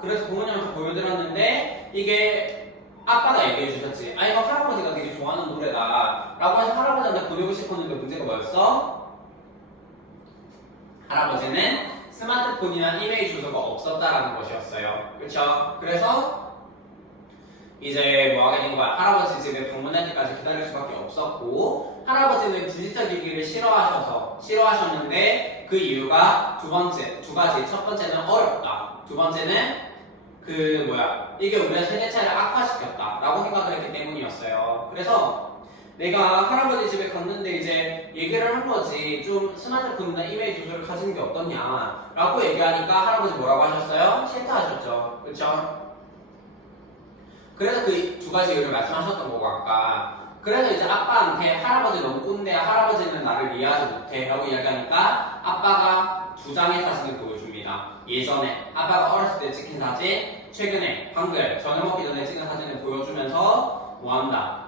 그래서 부모님한테 보여드렸는데 이게 아빠가 얘기해 주셨지. 아 이거 할아버지가 되게 좋아하는 노래다 라고 해서 할아버지한테 보내고 싶었는데 문제가 뭐였어? 할아버지는 스마트폰이나 이메일 주소가 없었다라는 것이었어요. 그렇죠? 그래서 이제 뭐 하게 된 거야? 할아버지 집에 방문할 때까지 기다릴 수밖에 없었고 할아버지는 디지털 기기를 싫어하셨는데 그 이유가 두 가지. 첫 번째는 어렵다. 두 번째는 이게 우리의 세대 차이를 악화시켰다 라고 생각을 했기 때문이었어요. 그래서 내가 할아버지 집에 갔는데 이제 얘기를 한 거지. 좀 스마트폰이나 이메일 주소를 가진 게 어떻냐 라고 얘기하니까 할아버지 뭐라고 하셨어요? 싫다 하셨죠. 그렇죠? 그래서 그 두 가지 이유를 말씀하셨던 거고 아까. 그래서 이제 아빠한테 할아버지 너무 꼰대야 할아버지는 나를 이해하지 못해 라고 이야기하니까 아빠가 두 장의 사진을 보여줍니다. 예전에 아빠가 어렸을 때 찍힌 사진, 최근에 방금 저녁 먹기 전에 찍은 사진을 보여주면서 뭐한다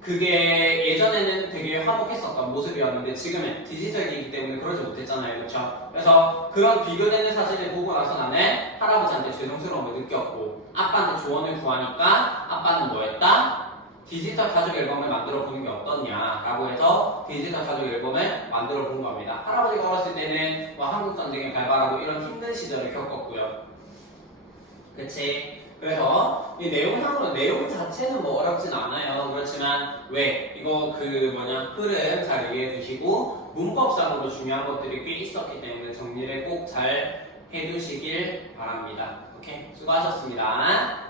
그게 예전에는 되게 화목했었던 모습이었는데 지금은 디지털이기 때문에 그러지 못했잖아요. 그렇죠? 그래서 그런 비교되는 사진을 보고 나서 나는 할아버지한테 죄송스러움을 느꼈고 아빠한테 조언을 구하니까 아빠는 뭐 했다? 디지털 가족 앨범을 만들어 보는 게 어떻냐 라고 해서 디지털 가족 앨범을 만들어 본 겁니다. 할아버지가 어렸을 때는 뭐 한국전쟁에 발발하고 이런 힘든 시절을 겪었고요. 그치? 그래서 이 내용 자체는 뭐 어렵진 않아요. 그렇지만 왜? 이거 흐름 잘 이해해 두시고 문법상으로 중요한 것들이 꽤 있었기 때문에 정리를 꼭 잘 해두시길 바랍니다. 오케이? 수고하셨습니다.